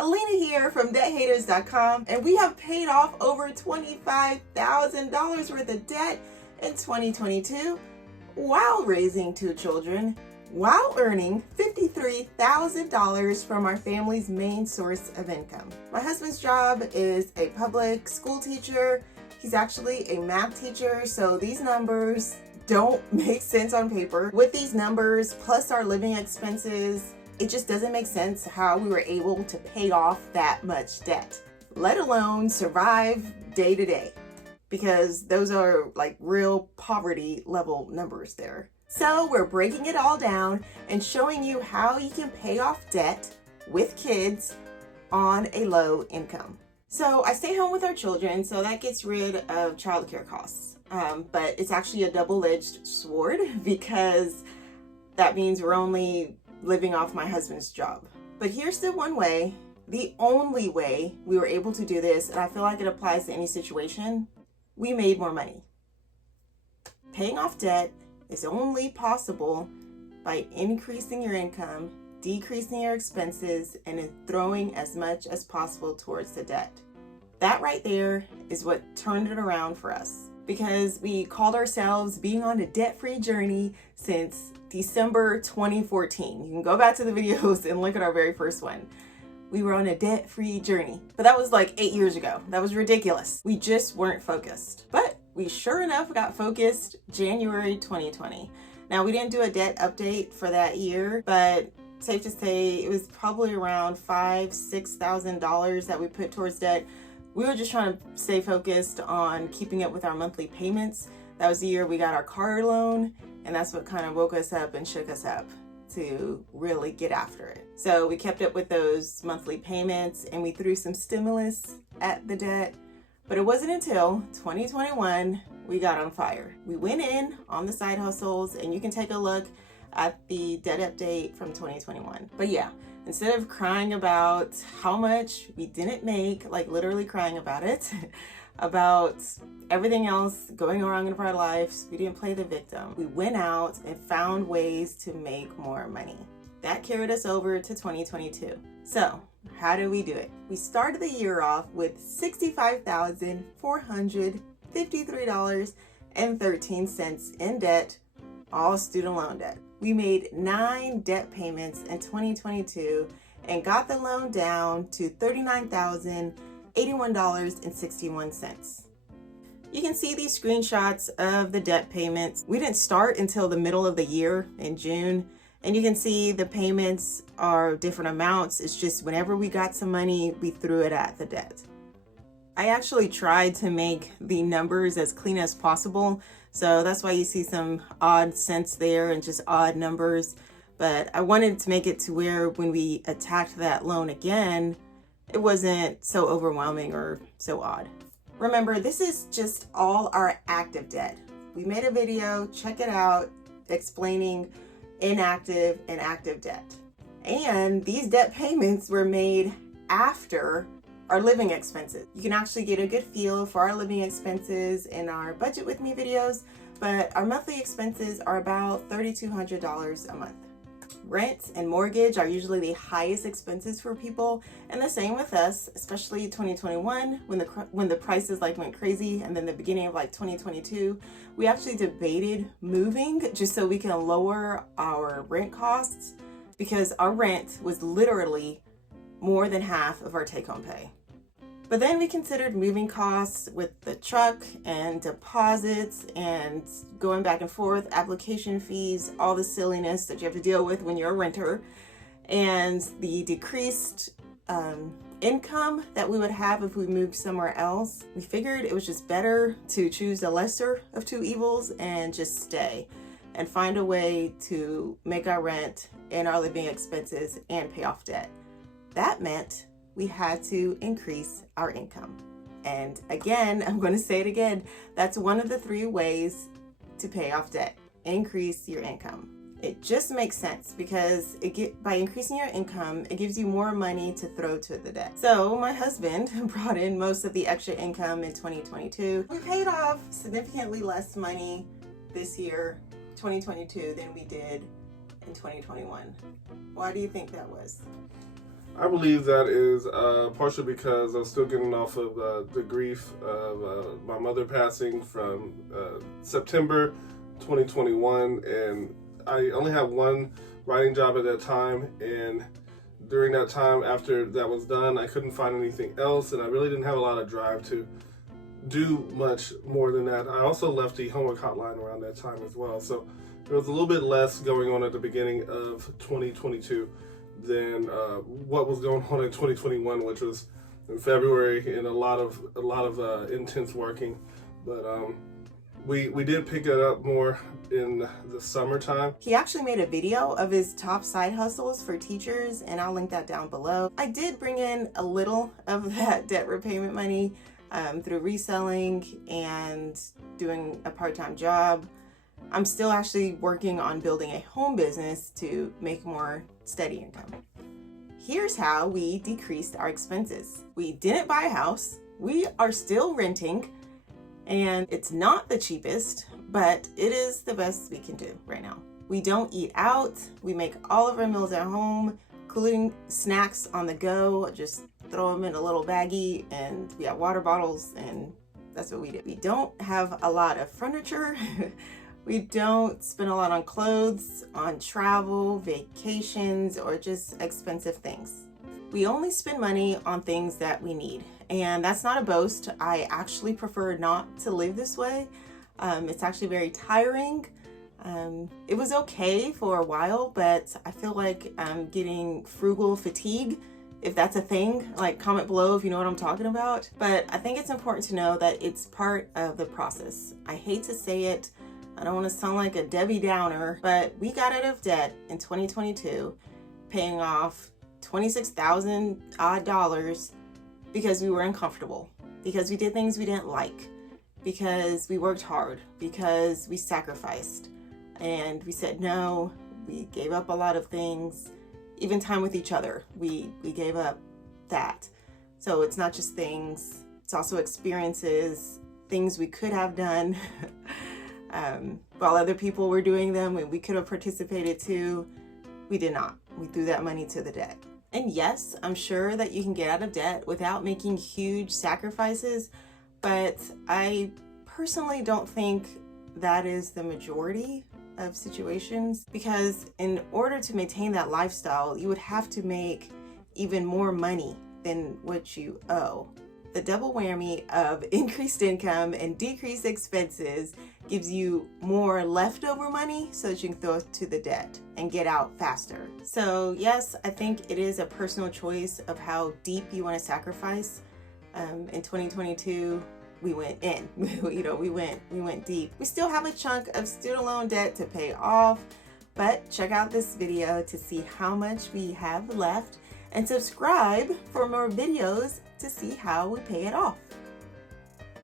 Alina here from DebtHaters.com, and we have paid off over $25,000 worth of debt in 2022 while raising 2 children, while earning $53,000 from our family's main source of income. My husband's job is a public school teacher. He's actually a math teacher, so these numbers don't make sense on paper. With these numbers, plus our living expenses, it just doesn't make sense how we were able to pay off that much debt, let alone survive day to day, because those are like real poverty level numbers there. So we're breaking it all down and showing you how you can pay off debt with kids on a low income. So I stay home with our children, so that gets rid of childcare costs. But it's actually a double-edged sword because that means we're only living off my husband's job. But here's the one way, the only way we were able to do this, and I feel like it applies to any situation: we made more money. Paying off debt is only possible by increasing your income, decreasing your expenses, and then throwing as much as possible towards the debt. That right there is what turned it around for us, because we called ourselves being on a debt-free journey since December 2014. You can go back to the videos and look at our very first one. We were on a debt-free journey, but that was like 8 years ago. That was ridiculous. We just weren't focused. But we sure enough got focused January 2020. Now, we didn't do a debt update for that year, but safe to say it was probably around $5,000–$6,000 that we put towards debt. We were just trying to stay focused on keeping up with our monthly payments. That was the year we got our car loan, and that's what kind of woke us up and shook us up to really get after it. So we kept up with those monthly payments and we threw some stimulus at the debt. But it wasn't until 2021 we got on fire. We went in on the side hustles, and you can take a look at the debt update from 2021. But yeah, instead of crying about how much we didn't make, like literally crying about it, about everything else going wrong in our lives, we didn't play the victim. We went out and found ways to make more money. That carried us over to 2022. So how do we do it? We started the year off with $65,453.13 in debt, all student loan debt. We made 9 debt payments in 2022 and got the loan down to $39,081.61. You can see these screenshots of the debt payments. We didn't start until the middle of the year in June, and you can see the payments are different amounts. It's just whenever we got some money, we threw it at the debt. I actually tried to make the numbers as clean as possible, so that's why you see some odd cents there and just odd numbers. But I wanted to make it to where when we attacked that loan again, it wasn't so overwhelming or so odd. Remember, this is just all our active debt. We made a video, check it out, explaining inactive and active debt. And these debt payments were made after our living expenses. You can actually get a good feel for our living expenses in our Budget With Me videos, but our monthly expenses are about $3,200 a month. Rent and mortgage are usually the highest expenses for people, and the same with us, especially 2021 when the prices like went crazy, and then the beginning of like 2022, we actually debated moving just so we can lower our rent costs, because our rent was literally more than half of our take-home pay. But then we considered moving costs with the truck and deposits and going back and forth, application fees, all the silliness that you have to deal with when you're a renter, and the decreased income that we would have if we moved somewhere else. We figured it was just better to choose the lesser of two evils and just stay and find a way to make our rent and our living expenses and pay off debt. That meant we had to increase our income. And again, I'm going to say it again, that's one of the 3 ways to pay off debt: increase your income. It just makes sense because by increasing your income, it gives you more money to throw to the debt. So my husband brought in most of the extra income in 2022. We paid off significantly less money this year, 2022, than we did in 2021. Why do you think that was? I believe that is partially because I'm still getting off of the grief of my mother passing from September 2021, and I only had one writing job at that time, and during that time after that was done, I couldn't find anything else, and I really didn't have a lot of drive to do much more than that. I also left the homework hotline around that time as well, so there was a little bit less going on at the beginning of 2022 than what was going on in 2021, which was in February, and a lot of intense working. But we did pick it up more in the summertime. He actually made a video of his top side hustles for teachers, and I'll link that down below. I did bring in a little of that debt repayment money through reselling and doing a part-time job. I'm still actually working on building a home business to make more steady income. Here's how we decreased our expenses. We didn't buy a house. We are still renting, and it's not the cheapest, but it is the best we can do right now. We don't eat out. We make all of our meals at home, including snacks on the go. Just throw them in a little baggie, and we have water bottles, and that's what we do. We don't have a lot of furniture. We don't spend a lot on clothes, on travel, vacations, or just expensive things. We only spend money on things that we need. And that's not a boast. I actually prefer not to live this way. It's actually very tiring. It was okay for a while, but I feel like I'm getting frugal fatigue. If that's a thing, like comment below if you know what I'm talking about. But I think it's important to know that it's part of the process. I hate to say it. I don't want to sound like a Debbie Downer, but we got out of debt in 2022, paying off $26,000 odd because we were uncomfortable, because we did things we didn't like, because we worked hard, because we sacrificed, and we said no. We gave up a lot of things, even time with each other. We gave up that. So it's not just things, it's also experiences, things we could have done. While other people were doing them and we could have participated too, we did not. We threw that money to the debt. And yes, I'm sure that you can get out of debt without making huge sacrifices, but I personally don't think that is the majority of situations, because in order to maintain that lifestyle, you would have to make even more money than what you owe. The double whammy of increased income and decreased expenses gives you more leftover money so that you can throw it to the debt and get out faster. So yes, I think it is a personal choice of how deep you want to sacrifice. In 2022, we went in. We went deep. We still have a chunk of student loan debt to pay off, but check out this video to see how much we have left, and subscribe for more videos to see how we pay it off.